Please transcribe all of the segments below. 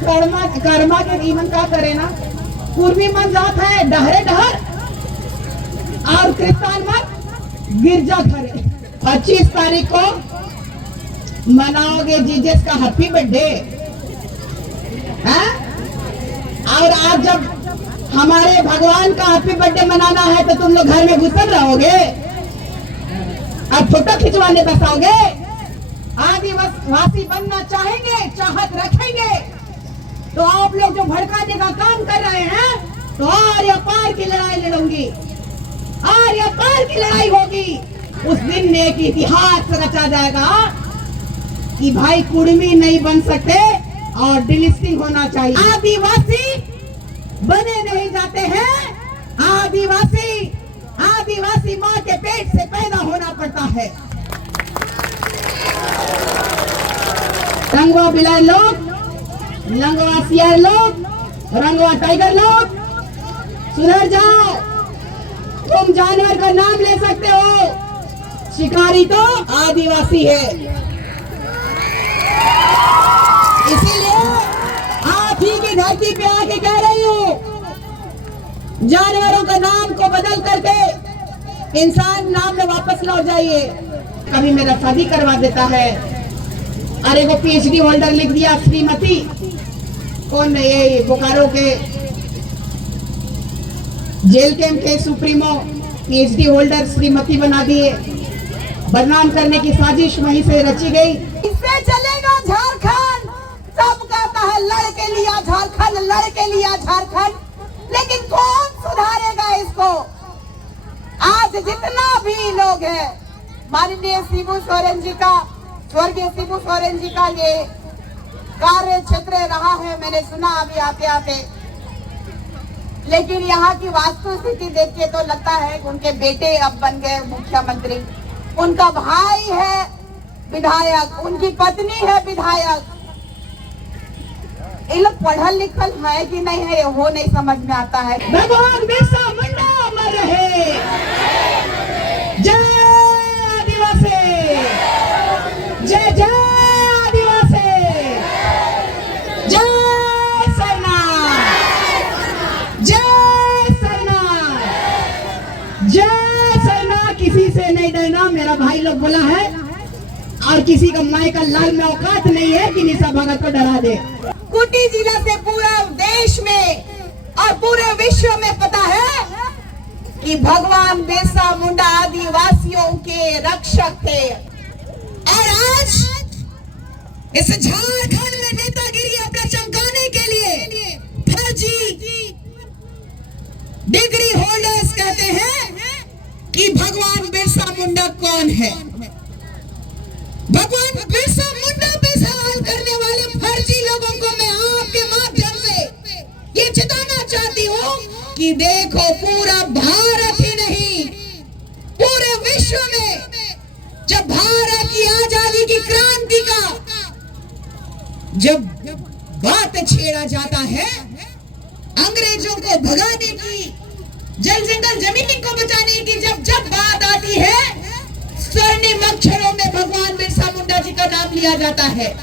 कर्मा के जीवन का करे ना, पूर्वी मन जात है डहरे डहर और क्रिस्तान मन गिरजा घरे। 25 तारीख को मनाओगे जीजस का हैप्पी बर्थडे है, और आज जब हमारे भगवान का हैप्पी बर्थडे मनाना है तो तुम लोग घर में घुसल रहोगे और फोटो खिंचवाने बस आओगे। आदिवासी बनना चाहेंगे, चाहत रखेंगे तो आप लोग जो भड़काने का काम कर रहे हैं तो आर्य पार की लड़ाई लड़ूंगी, आर्य पार की लड़ाई होगी। उस दिन में एक इतिहास रचा जाएगा कि भाई कुड़मी नहीं बन सकते और डिलिस्टिंग होना चाहिए। आदिवासी बने नहीं जाते हैं, आदिवासी माँ के पेट से पैदा होना पड़ता है। रंगवा बिलाय लोग, लंगवा सियार लोग, रंगवा टाइगर लोग, सुधर जाओ। तुम जानवर का नाम ले सकते हो, शिकारी तो आदिवासी है। इसीलिए आप ही की धरती पे आके कह रही हूँ, जानवरों का नाम को बदल करके इंसान नाम में वापस लौट जाइए। कभी मेरा शादी करवा देता है, अरे वो PhD होल्डर लिख दिया श्रीमती, कौन ये बोकारो के जेल कैंप के सुप्रीमो PhD होल्डर श्रीमती बना दिए। बदनाम करने की साजिश वहीं से रची गई। इससे चलेगा झारखंड, सब कहता है लड़के लिया झारखंड, लड़के लिया झारखंड, लेकिन कौन सुधारेगा इसको? आज जितना भी लोग है, माननीय शिबू सोरेन जी का, स्वर्गीय शिबू सोरेन जी का ये कार्य क्षेत्र रहा है, मैंने सुना अभी आते आते, लेकिन यहाँ की वास्तु स्थिति देख के तो लगता है कि उनके बेटे अब बन गए मुख्यमंत्री, उनका भाई है विधायक, उनकी पत्नी है विधायक। ये लोग पढ़ल लिखल है कि नहीं है वो नहीं समझ में आता है। भगवान बिरसा मुंडा अमर रहे, जय आदिवासी, जय जय आदिवासी, जय सरना, जय सरना, जय सरना। किसी से नहीं डरना, मेरा भाई लोग बोला है, और किसी का माई का लाल में औकात नहीं है कि निशा भगत को डरा दे। खूंटी जिला से पूरा देश में और पूरे विश्व में पता है कि भगवान बिरसा मुंडा आदिवासियों के रक्षक थे। और आज इस झारखंड में नेतागिरी अपना चमकाने के लिए फर्जी डिग्री होल्डर्स कहते हैं कि भगवान बिरसा मुंडा कौन है। भगवान बिरसा मुंडा पे सवाल करने वाले फर्जी लोगों को मैं आपके माध्यम से ये चिताना चाहती हूँ कि देखो, पूरा भारत ही नहीं, पूरे विश्व में जब भारत की आजादी की क्रांति का जब बात छेड़ा जाता है, अंग्रेजों को भगाने की, जल जंगल जमीन को बचाने की जब बात आती है, स्वर्णिम अक्षरों में भगवान बिरसा मुंडा जी का नाम लिया जाता है।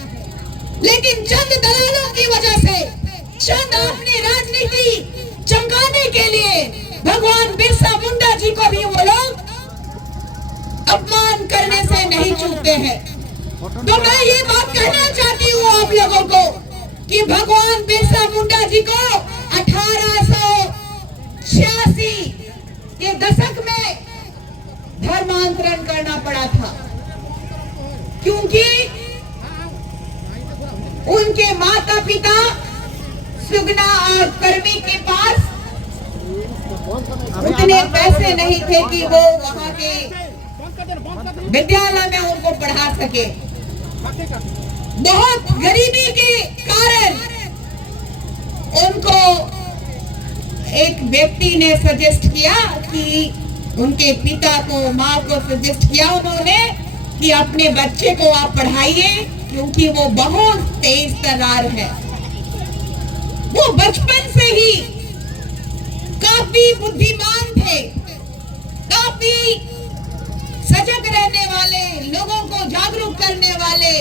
लेकिन चंद दलालों की वजह से, चंद अपनी राजनीति चमकाने के लिए भगवान बिरसा मुंडा जी को भी वो लोग अपमान करने से नहीं चूकते हैं। तो मैं ये बात कहना चाहती हूँ आप लोगों को कि भगवान बिरसा मुंडा जी को 1886 के दशक में धर्मांतरण करना पड़ा था, क्योंकि उनके माता पिता सुगना और कर्मी के पास उतने पैसे नहीं थे कि वो वहां के विद्यालय में उनको पढ़ा सके। बहुत गरीबी के कारण उनको एक व्यक्ति ने सजेस्ट किया कि उनके पिता को, माँ को सजेस्ट किया उन्होंने कि अपने बच्चे को आप पढ़ाइए, क्योंकि वो बहुत तेज तर्रार है। वो बचपन से ही काफी बुद्धिमान थे, काफी सजग रहने वाले, लोगों को जागरूक करने वाले।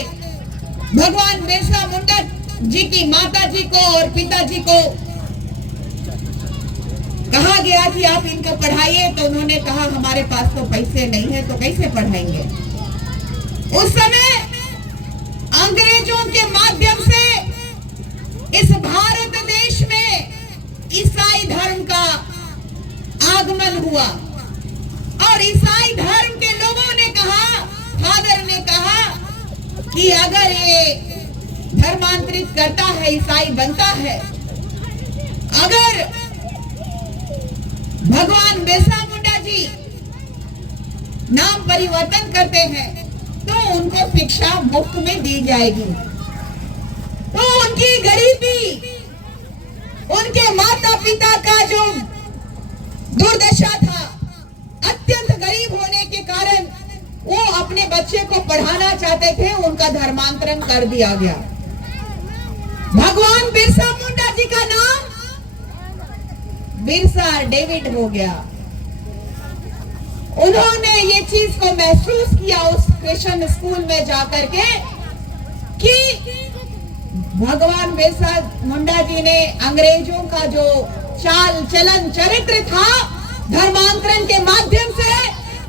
भगवान बिरसा मुंडा जी की माता जी को और पिताजी को कहा गया कि आप इनको पढ़ाइए, तो उन्होंने कहा हमारे पास तो पैसे नहीं है, तो कैसे पढ़ाएंगे। उस समय अंग्रेजों के माध्यम से इस भारत देश में ईसाई धर्म का आगमन हुआ और ईसाई धर्म के लोगों ने कहा, फादर ने कहा कि अगर ये धर्मांतरित करता है, ईसाई बनता है, अगर भगवान बिरसा मुंडा जी नाम परिवर्तन करते हैं तो उनको शिक्षा मुफ्त में दी जाएगी। तो उनकी गरीबी, उनके माता पिता का जो दुर्दशा था, अत्यंत गरीब होने के कारण वो अपने बच्चे को पढ़ाना चाहते थे, उनका धर्मांतरण कर दिया गया। भगवान बिरसा मुंडा जी का नाम बिरसा डेविड हो गया। उन्होंने ये चीज को महसूस किया उस क्रिश्चियन स्कूल में जाकर के कि भगवान बिरसा मुंडा जी ने अंग्रेजों का जो चाल चलन चरित्र था, धर्मांतरण के माध्यम से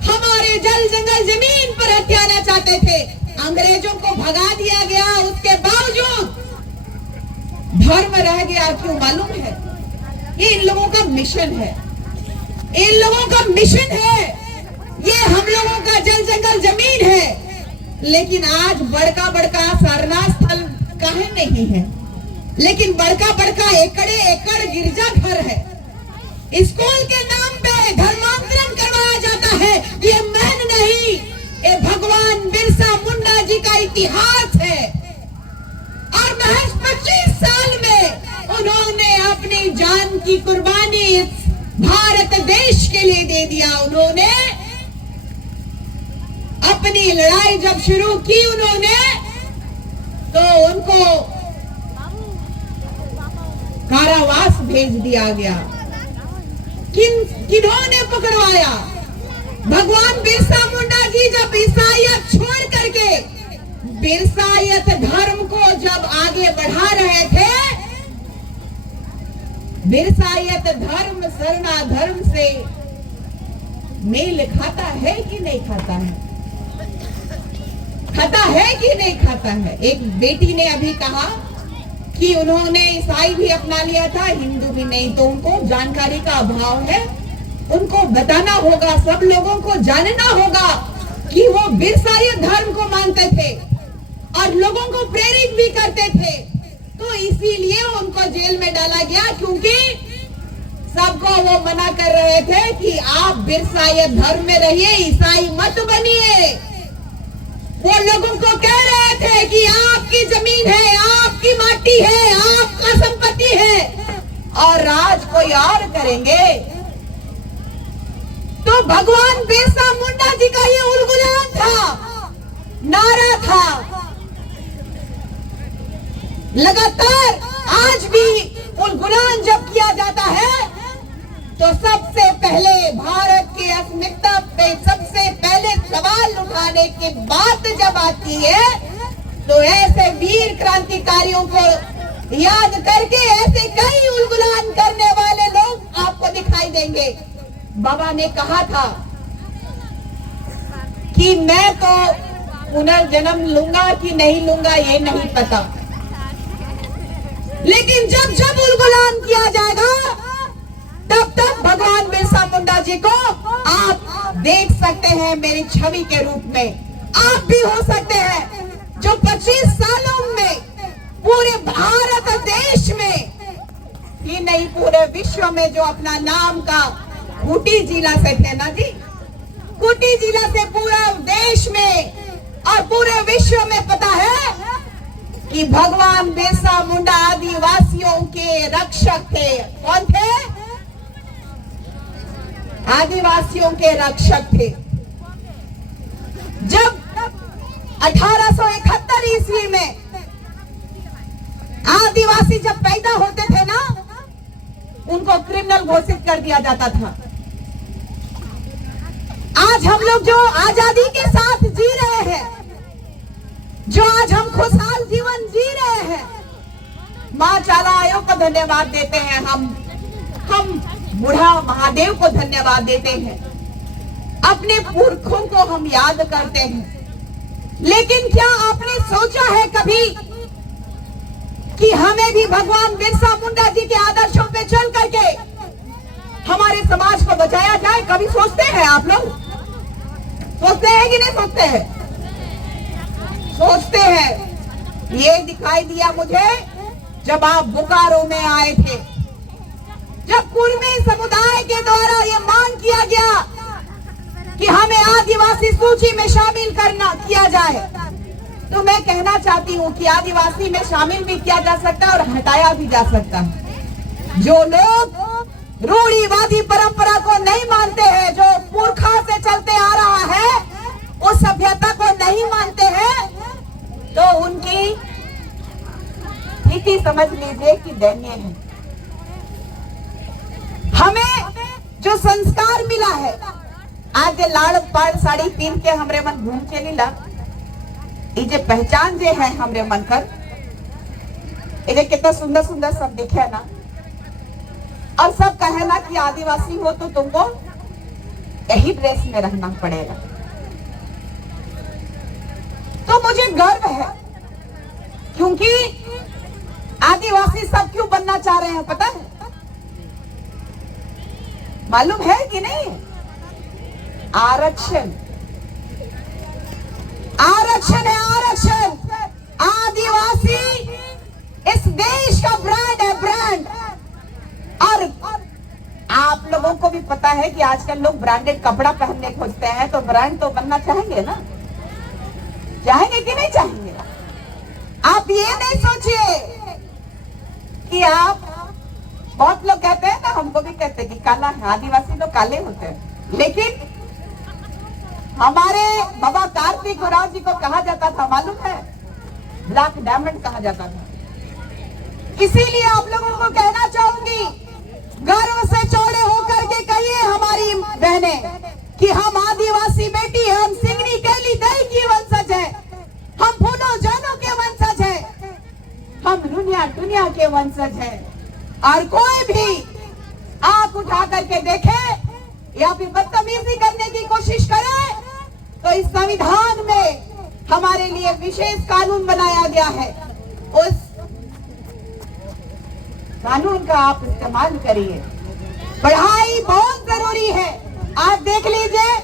हमारे जल जंगल जमीन पर हथियाना चाहते थे, अंग्रेजों को भगा दिया गया। उसके बावजूद धर्म रह गया। क्यों मालूम है? ये इन लोगों का मिशन है, इन लोगों का मिशन है, ये हम लोगों का जल जंगल जमीन है। लेकिन आज बड़का बड़का सारना स्थल काहे नहीं है, लेकिन बड़का बड़का एकड़े एकड़ गिरजा घर है। स्कूल के नाम पे धर्मांतरण करवाया जाता है। ये मैन नहीं, ये भगवान बिरसा मुंडा जी का इतिहास है। और महज 25 साल में उन्होंने अपनी जान की कुर्बानी इस भारत देश के लिए दे दिया। उन्होंने अपनी लड़ाई जब शुरू की उन्होंने, तो उनको कारावास भेज दिया गया। किन्होंने पकड़वाया? भगवान बिरसा मुंडा जी जब ईसाईयत छोड़ करके बिरसायत धर्म को जब आगे बढ़ा रहे थे, बिरसायत धर्म सरना धर्म से मेल खाता है कि नहीं खाता है? खाता है कि नहीं खाता है? एक बेटी ने अभी कहा कि उन्होंने ईसाई भी अपना लिया था, हिंदू भी नहीं, तो उनको जानकारी का अभाव है। उनको बताना होगा, सब लोगों को जानना होगा कि वो बिरसायत धर्म को मानते थे और लोगों को प्रेरित भी करते थे। तो इसीलिए उनको जेल में डाला गया, क्योंकि सबको वो मना कर रहे थे कि आप बिरसायत धर्म में रहिए, ईसाई मत बनिए। वो लोगों को कह रहे थे कि आपकी जमीन है, आपकी माटी है, आपका संपत्ति है और राज कोई और करेंगे। तो भगवान बिरसा मुंडा जी का ये उलगुलान था, नारा था। लगातार आज भी उलगुलान जब किया जाता है तो सबसे पहले भारत की अस्मिता पे सबसे पहले सवाल उठाने की बात जब आती है तो ऐसे वीर क्रांतिकारियों को याद करके ऐसे कई उलगुलान करने वाले लोग आपको दिखाई देंगे। बाबा ने कहा था कि मैं तो पुनर्जन्म लूंगा कि नहीं लूंगा ये नहीं पता, लेकिन जब जब उलगुलान किया जाएगा तब तक भगवान बिरसा मुंडा जी को आप देख सकते हैं मेरी छवि के रूप में। आप भी हो सकते हैं जो 25 सालों में पूरे भारत देश में ही नहीं पूरे विश्व में जो अपना नाम का खूंटी जिला से थे ना जी, खूंटी जिला से पूरा देश में और पूरे विश्व में पता है कि भगवान बिरसा मुंडा आदिवासियों के रक्षक थे। कौन थे? आदिवासियों के रक्षक थे। जब 1871 ईस्वी में आदिवासी जब पैदा होते थे ना, उनको क्रिमिनल घोषित कर दिया जाता था। आज हम लोग जो आजादी के साथ जी रहे हैं, जो आज हम खुशहाल जीवन जी रहे हैं, माँ चाला आयोग को धन्यवाद देते हैं, हम बुढ़ा महादेव को धन्यवाद देते हैं, अपने पुरखों को हम याद करते हैं। लेकिन क्या आपने सोचा है कभी कि हमें भी भगवान बिरसा मुंडा जी के आदर्शों पे चल करके हमारे समाज को बचाया जाए? कभी सोचते हैं आप लोग? सोचते हैं कि नहीं सोचते हैं? सोचते हैं। ये दिखाई दिया मुझे जब आप बोकारो में आए थे, जब कुर्मी समुदाय के द्वारा ये मांग किया गया कि हमें आदिवासी सूची में शामिल किया जाए, तो मैं कहना चाहती हूँ कि आदिवासी में शामिल भी किया जा सकता है और हटाया भी जा सकता है। जो लोग रूढ़िवादी परंपरा को नहीं मानते हैं, जो पुरखा से चलते आ रहा है, उस सभ्यता को नहीं मानते हैं, तो उनकी स्थिति समझ लीजिए कि दयनीय है। हमें जो संस्कार मिला है, आज लाड़ पाड़ साड़ी पहन के हमरे मन घूम चली ला, ये पहचान जे है हमरे मन कर, ये कितना सुंदर सुंदर सब दिखे ना, और सब कहे ना कि आदिवासी हो तो तुमको यही ड्रेस में रहना पड़ेगा। तो मुझे गर्व है, क्योंकि आदिवासी सब क्यों बनना चाह रहे हैं पता है? मालूम है कि नहीं? आरक्षण, आरक्षण है, आरक्षण। आदिवासी इस देश का ब्रांड है, ब्रांड। और आप लोगों को भी पता है कि आजकल लोग ब्रांडेड कपड़ा पहनने खोजते हैं, तो ब्रांड तो बनना चाहेंगे ना? चाहेंगे कि नहीं चाहेंगे? आप ये नहीं सोचिए कि आप, बहुत लोग कहते हैं ना, हमको भी कहते हैं कि काला है, आदिवासी लोग काले होते हैं, लेकिन हमारे बाबा कार्तिक उरांव जी को कहा जाता था, मालूम है? ब्लैक डायमंड कहा जाता था। इसीलिए आप लोगों को कहना चाहूंगी, गर्व से चौड़े होकर के कहिए हमारी बहने कि हम आदिवासी बेटी है, हम सिंगनी कैली दई की वंशज है, हम फूलों जानों के वंशज है, हम दुनिया के वंशज है। और कोई भी आंख उठा करके देखे या फिर बदतमीजी करने की कोशिश करे, तो इस संविधान में हमारे लिए विशेष कानून बनाया गया है, उस कानून का आप इस्तेमाल करिए। पढ़ाई बहुत जरूरी है। आप देख लीजिए,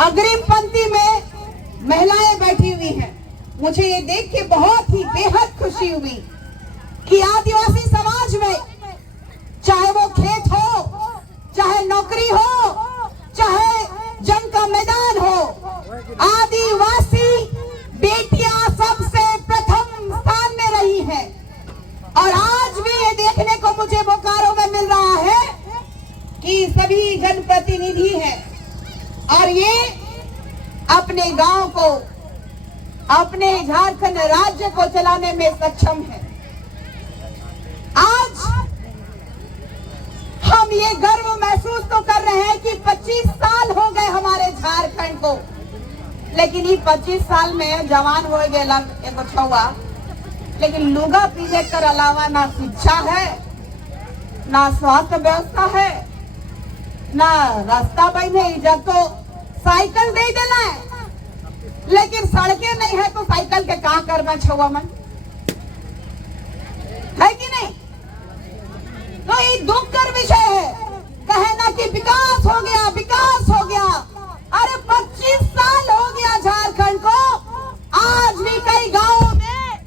अग्रिम पंक्ति में महिलाएं बैठी हुई हैं। मुझे ये देख के बहुत ही बेहद खुशी हुई कि आदिवासी समाज में, चाहे वो खेत हो, चाहे नौकरी हो, चाहे जंग का मैदान हो, आदिवासी बेटियां सबसे प्रथम स्थान में रही हैं। और आज भी ये देखने को मुझे बोकारो में मिल रहा है कि सभी जनप्रतिनिधि हैं और ये अपने गांव को, अपने झारखंड राज्य को चलाने में सक्षम है। आज हम ये गर्व महसूस तो कर रहे हैं कि 25 साल हो गए हमारे झारखंड को, लेकिन ये 25 साल में जवान हो गए एगो छुआ, लेकिन लुगा पीने कर अलावा ना शिक्षा है, ना स्वास्थ्य व्यवस्था है, ना रास्ता बने। जब तो साइकिल दे देना है, लेकिन सड़कें नहीं है, तो साइकिल के कहाँ करना छुआ मन है कि नहीं? तो ये दुख कर विषय है, कहना कि विकास हो गया, विकास हो गया। अरे 25 साल हो गया झारखंड को, आज भी कई गांवों में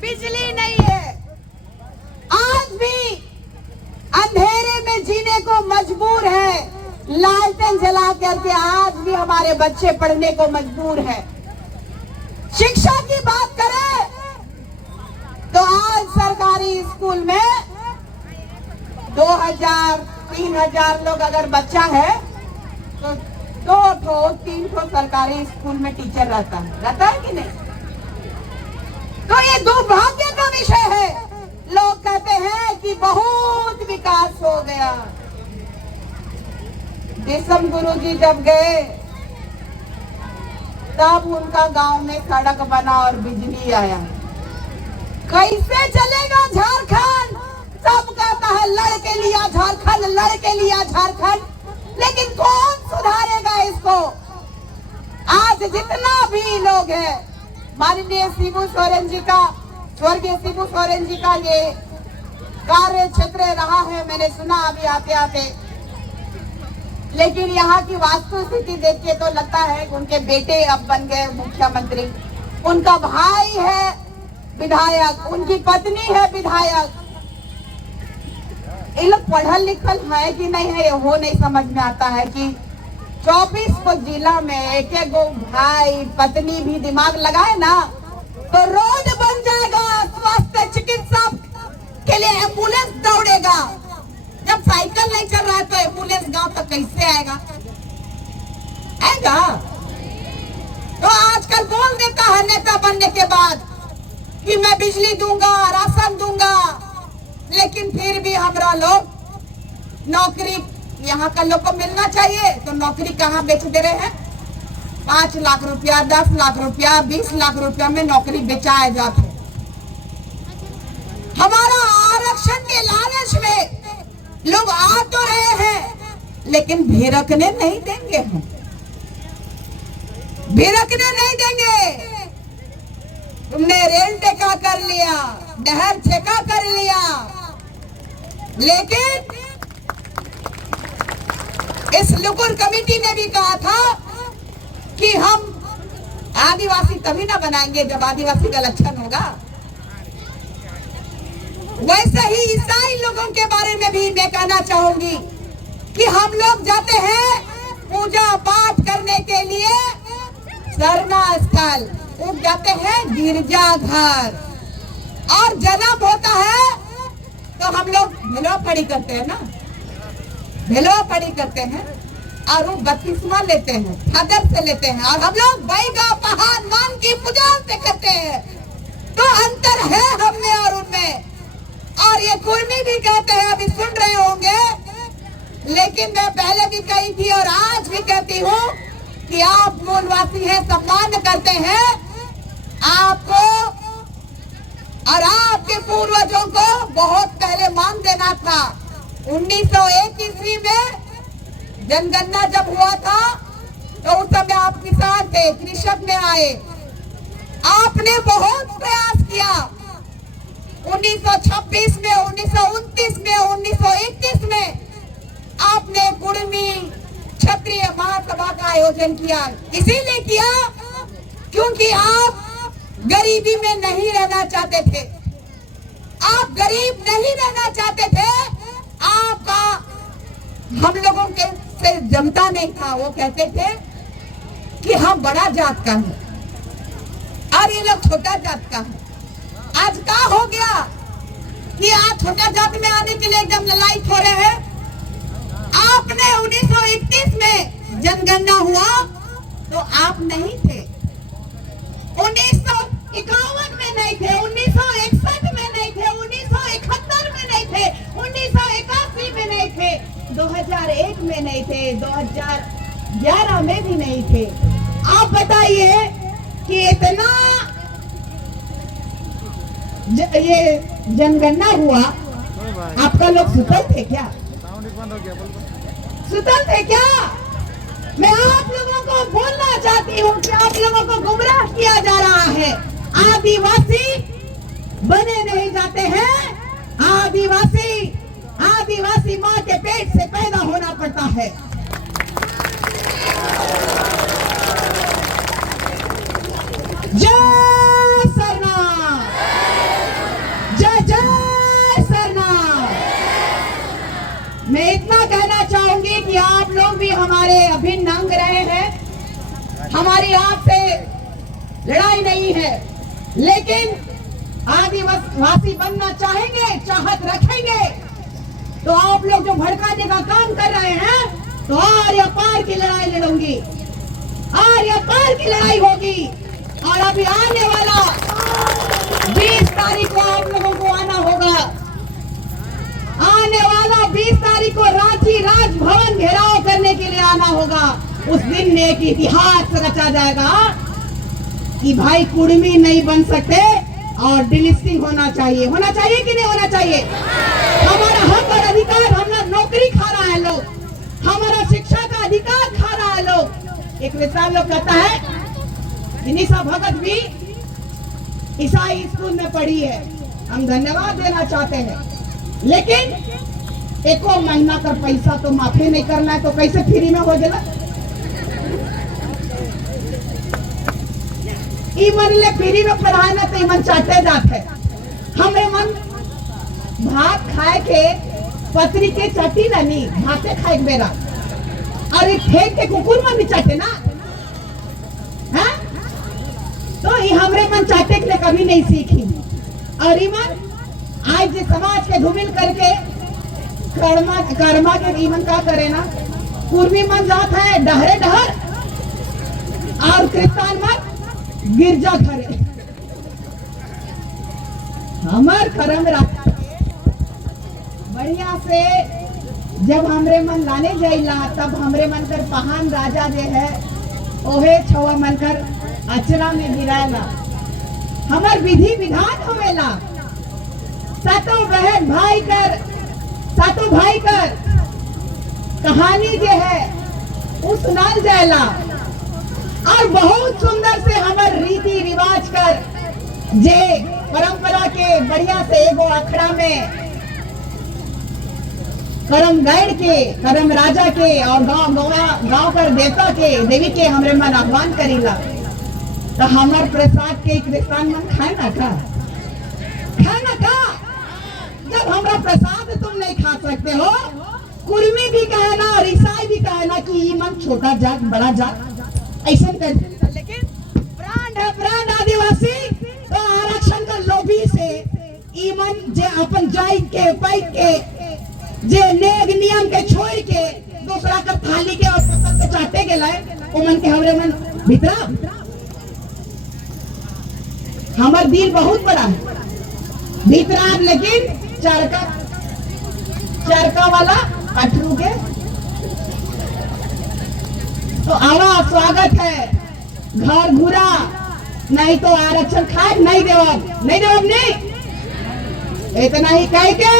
बिजली नहीं है, आज भी अंधेरे में जीने को मजबूर है, लालटेन जला करके आज भी हमारे बच्चे पढ़ने को मजबूर है। शिक्षा की बात करें तो आज सरकारी स्कूल में 2000-3000 लोग अगर बच्चा है तो 2-3 सरकारी स्कूल में टीचर रहता है कि नहीं? तो ये दुर्भाग्य का विषय है। लोग कहते हैं कि बहुत विकास हो गया। देशम गुरुजी जब गए तब उनका गांव में सड़क बना और बिजली आया। कैसे चलेगा झारखंड? सब कहता है लड़ के लिया झारखंड, लड़ के लिया झारखंड, लेकिन कौन सुधारेगा इसको? आज जितना भी लोग हैं, माननीय शिबू सोरेन जी का, स्वर्गीय शिबू सोरेन जी का ये कार्य क्षेत्र रहा है, मैंने सुना अभी आते आते, लेकिन यहाँ की वास्तु स्थिति देख के तो लगता है कि उनके बेटे अब बन गए मुख्यमंत्री, उनका भाई है विधायक, उनकी पत्नी है विधायक। ये लोग पढ़ल लिखल है कि नहीं है, वो नहीं समझ में आता है कि 24 को जिला में एक एक गो भाई पत्नी भी दिमाग लगाए ना तो रोड बन जाएगा, स्वास्थ्य चिकित्सा के लिए एम्बुलेंस दौड़ेगा। जब साइकिल नहीं चल रहा है तो एम्बुलेंस गांव तक कैसे आएगा? आएगा? तो आजकल बोल देता है नेता बनने के बाद कि मैं बिजली दूंगा, राशन दूंगा, लेकिन फिर भी हमारा लोग नौकरी यहाँ का लोग को मिलना चाहिए तो नौकरी कहाँ बेच दे रहे हैं? 5 लाख रुपया, 10 लाख रुपया, 20 लाख रुपया में नौकरी बेचाए जाते। हमारा आरक्षण के लालच में लोग आ तो रहे हैं लेकिन भिरकने नहीं देंगे, हम भिरकने नहीं देंगे। तुमने रेल ठेका कर लिया, नहर ठेका कर लिया, लेकिन इस लुकुर कमेटी ने भी कहा था कि हम आदिवासी तभी ना बनाएंगे जब आदिवासी का लक्षण होगा। वैसे ही ईसाई लोगों के बारे में भी मैं कहना चाहूंगी कि हम लोग जाते हैं पूजा पाठ करने के लिए सरना स्थल, लोग जाते हैं गिरजा घर, और जन्म होता है तो हम लोग भेलवा पड़ी करते हैं ना, भेलवा पड़ी करते हैं और वो बत्तीसवां लेते हैं, फादर से लेते हैं, और हम लोग बैगा पहाड़ मान की पूजा से करते हैं। तो अंतर है हम में और उनमें। और ये कुर्मी भी कहते हैं, अभी सुन रहे होंगे, लेकिन मैं पहले भी कही थी और आज भी कहती हूँ कि आप मूलवासी हैं, सम्मान करते हैं आपको और आपके पूर्वजों को बहुत पहले मान देना था। 1901 ईस्वी में जनगणना जब हुआ था तो उस समय आप किसान थे, कृषक में आए, आपने बहुत प्रयास किया। 1926 में, 1929 में, 1931 में आपने कुर्मी क्षत्रिय महासभा का आयोजन किया। इसीलिए किया क्योंकि आप गरीबी में नहीं रहना चाहते थे, आप गरीब नहीं रहना चाहते थे। आपका हम लोगों के से जमता नहीं था, वो कहते थे कि हम बड़ा जात का है और ये लोग छोटा जात का है। आज क्या हो गया कि आज छोटा जात में आने के लिए एकदम ललायत हो रहे हैं। आपने 1931 में जनगणना हुआ तो आप नहीं थे, 1951 में नहीं थे, 1961 में नहीं थे, 1971 में नहीं थे, 1981 में नहीं थे, 2001 में नहीं थे, 2011 में भी नहीं थे। आप बताइए कि इतना ये जनगणना हुआ, आपका लोग सुतल थे क्या? सुतल थे क्या? मैं आप लोगों को बोलना चाहती हूँ कि आप लोगों को गुमराह किया जा रहा है। आदिवासी बने नहीं जाते हैं, आदिवासी माँ के पेट से पैदा होना पड़ता है। जय सरना, जय जय सरना। मैं इतना कहना चाहूंगी कि आप लोग भी हमारे अभिन्न अंग रहे हैं, हमारी आपसे लड़ाई नहीं है, लेकिन आदिवासी बनना चाहेंगे, चाहत रखेंगे तो आप लोग जो भड़काने का काम कर रहे हैं तो आर्य पार की लड़ाई लड़ूंगी, आर्य पार की लड़ाई होगी। और अभी आने वाला 20 तारीख को आप लोगों को आना होगा, आने वाला 20 तारीख को रांची राजभवन घेराव करने के लिए आना होगा। उस दिन एक इतिहास रचा जाएगा कि भाई कुर्मी नहीं बन सकते, और डिलिस्टिंग होना चाहिए कि नहीं होना चाहिए? हमारा हक और अधिकार, हमारा नौकरी खा रहा है लोग, हमारा शिक्षा का अधिकार खा रहा है लोग। एक विद्वान लोग कहता है निशा भगत भी ईसाई स्कूल में पढ़ी है, हम धन्यवाद देना चाहते हैं, लेकिन एको महीना का पैसा तो माफी नहीं करना है, तो कैसे फ्री में हो गया? ईमन ले फ्री में पढ़ाए ना तो ईमन चाटे जात है। हमरे मन भात खाए के पतरी के चटी नहीं, भाते खाए के बेरा और फेंक के कुकुर में भी चाटे ना है? तो ये हमरे मन चाटे के लिए कभी नहीं सीखी। और ईमन आज जे समाज के धूमिल करके कर्मा के ईमन का करे ना, पूर्वी मन जात है डहरे डहर और क्रिस्तान मन गिरजा घरे। हमार कर्म रखा बढ़िया से जब हमरे मन लाने जाइला तब हमरे मन कर पहान राजा जे है ओहे छवा मन कर अचरा में गिराला। हमार विधि विधान होवेला, सातों बहन भाई कर, सातों भाई कर कहानी जे है वो सुनाल जाएला। और बहुत सुंदर से हमार रीति रिवाज कर जे परंपरा के बढ़िया से एगो अखड़ा में करम गैर के, करम राजा के और गांव कर देवता के देवी के हमरे मन आह्वान करीला। तो हमार प्रसाद के क्रिस्तान मन खाए ना का? जब हमारा प्रसाद तुम नहीं खा सकते हो, कुर्मी भी कहे ना और ईसाई भी कहे ना कि ये मन छोटा जात बड़ा जात ऐसा कर, लेकिन ब्रांड आदिवासी तो आरक्षण का लोभी से ईमन जे अपन जाई के पैक के जे नेग नियम के छोड़ के दूसरा का थाली के और पकड़ के चाटे के लाए उमन के हमरे मन भीतरा। हमार दिल बहुत बड़ा है भीतरा, लेकिन चरका वाला अठरू के तो आवा स्वागत है। घर घूरा नहीं तो आरक्षण खाए नहीं देवब नहीं। इतना ही कह के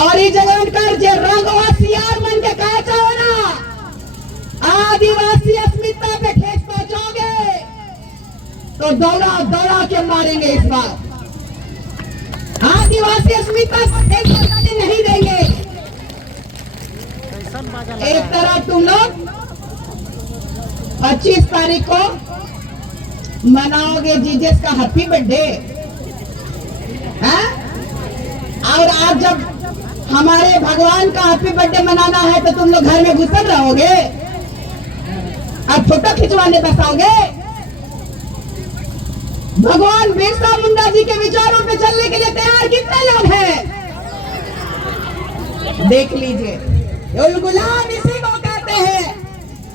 और ये जगह कर जे रंगवा सियार मन के कहे चाहो ना आदिवासी अस्मिता पे ठेस पहुंचोगे तो दौड़ा के मारेंगे इस बार। आदिवासी अस्मिता को ठेस पहुंचाने नहीं देंगे। एक तरह तुम लोग 25 तारीख को मनाओगे जीजस का हैप्पी बर्थडे, और आज जब हमारे भगवान का हैप्पी बर्थडे मनाना है तो तुम लोग घर में घुसल रहोगे और फोटो खिंचवाने बसाओगे। भगवान बिरसा मुंडा जी के विचारों पे चलने के लिए तैयार कितने लोग हैं? देख लीजिए, गुलाम इसी को कहते हैं।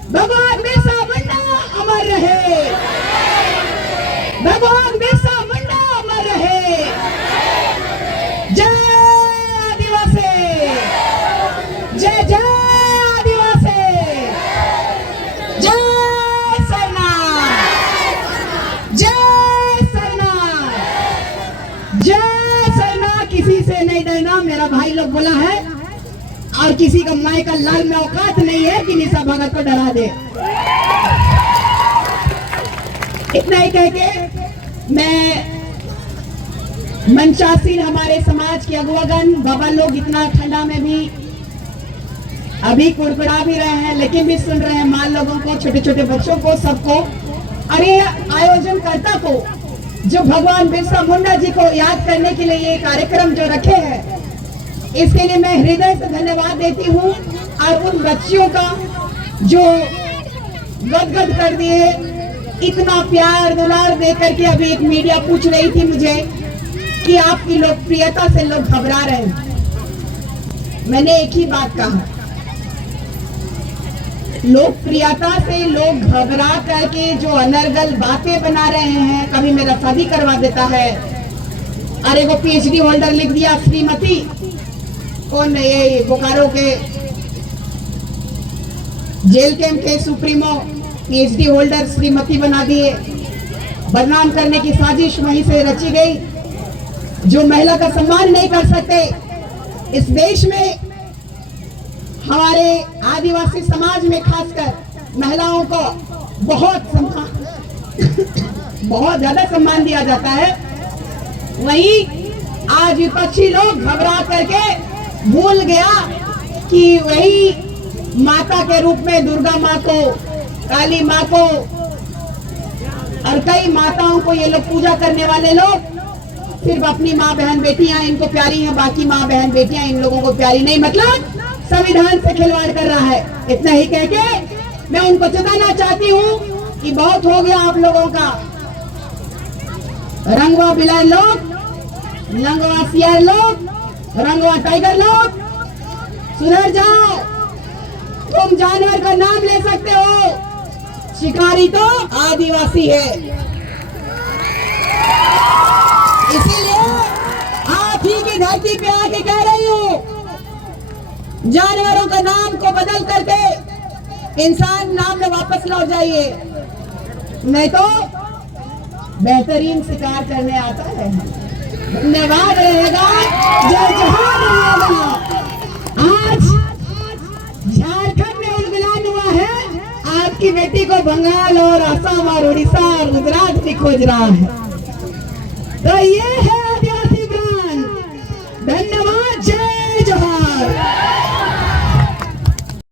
भगवान बिरसा मुंडा अमर रहे, भगवान बिरसा मुंडा अमर रहे। जय आदिवासी, जय जय आदिवासी, जय सरना, जय सरना, जय सरना। किसी से नहीं डरना, मेरा भाई लोग बोला है, और किसी का माई का लाल में औकात नहीं है कि निशा भगत को डरा दे। इतना ही कह के मैं मंचासीन हमारे समाज के अगुवागण बाबा लोग इतना ठंडा में भी अभी कुड़कुड़ा भी रहे हैं, लेकिन भी सुन रहे हैं माँ लोगों को, छोटे छोटे बच्चों को, सबको। अरे आयोजन कर्ता को जो भगवान बिरसा मुंडा जी को याद करने के लिए ये कार्यक्रम जो रखे हैं, इसके लिए मैं हृदय से धन्यवाद देती हूँ। और उन बच्चियों का जो गदगद कर दिए, इतना प्यार दुलार दे करके। अभी एक मीडिया पूछ रही थी मुझे कि आपकी लोकप्रियता से लोग घबरा रहे हैं। मैंने एक ही बात कहा, लोकप्रियता से लोग घबरा करके जो अनर्गल बातें बना रहे हैं, कभी मेरा शादी करवा देता है, अरे वो पीएचडी होल्डर लिख दिया श्रीमती, कौन ये बोकारो के जेल कैंप के सुप्रीमो पीएचडी होल्डर श्रीमती बना दिए। बदनाम करने की साजिश वहीं से रची गई। जो महिला का सम्मान नहीं कर सकते, इस देश में हमारे आदिवासी समाज में खासकर महिलाओं को बहुत ज्यादा सम्मान दिया जाता है। वहीं आज विपक्षी लोग घबरा करके भूल गया कि वही माता के रूप में दुर्गा माँ को, काली माँ को और कई माताओं को ये लोग पूजा करने वाले लोग सिर्फ अपनी माँ बहन बेटियां इनको प्यारी हैं, बाकी माँ बहन बेटियां इन लोगों को प्यारी नहीं, मतलब संविधान से खिलवाड़ कर रहा है। इतना ही कह के मैं उनको चेताना चाहती हूँ कि बहुत हो गया आप लोगों का। रंगवा बिलान लोग, लंगवा सियार लोग, रंगवा टाइगर लोग, सुधर जाओ। तुम जानवर का नाम ले सकते हो, शिकारी तो आदिवासी है। इसीलिए आप ही की धरती पे आके कह रही हूँ, जानवरों का नाम को बदल करके इंसान नाम में वापस लौट जाइए, नहीं तो बेहतरीन शिकार करने आता है। धन्यवाद रहेगा, जय जहान रहेगा। आज झारखंड में उलगुलान हुआ है, आपकी बेटी को बंगाल और असम और उड़ीसा और गुजरात भी खोज रहा है। तो ये है आदिवासी ब्रांड। धन्यवाद।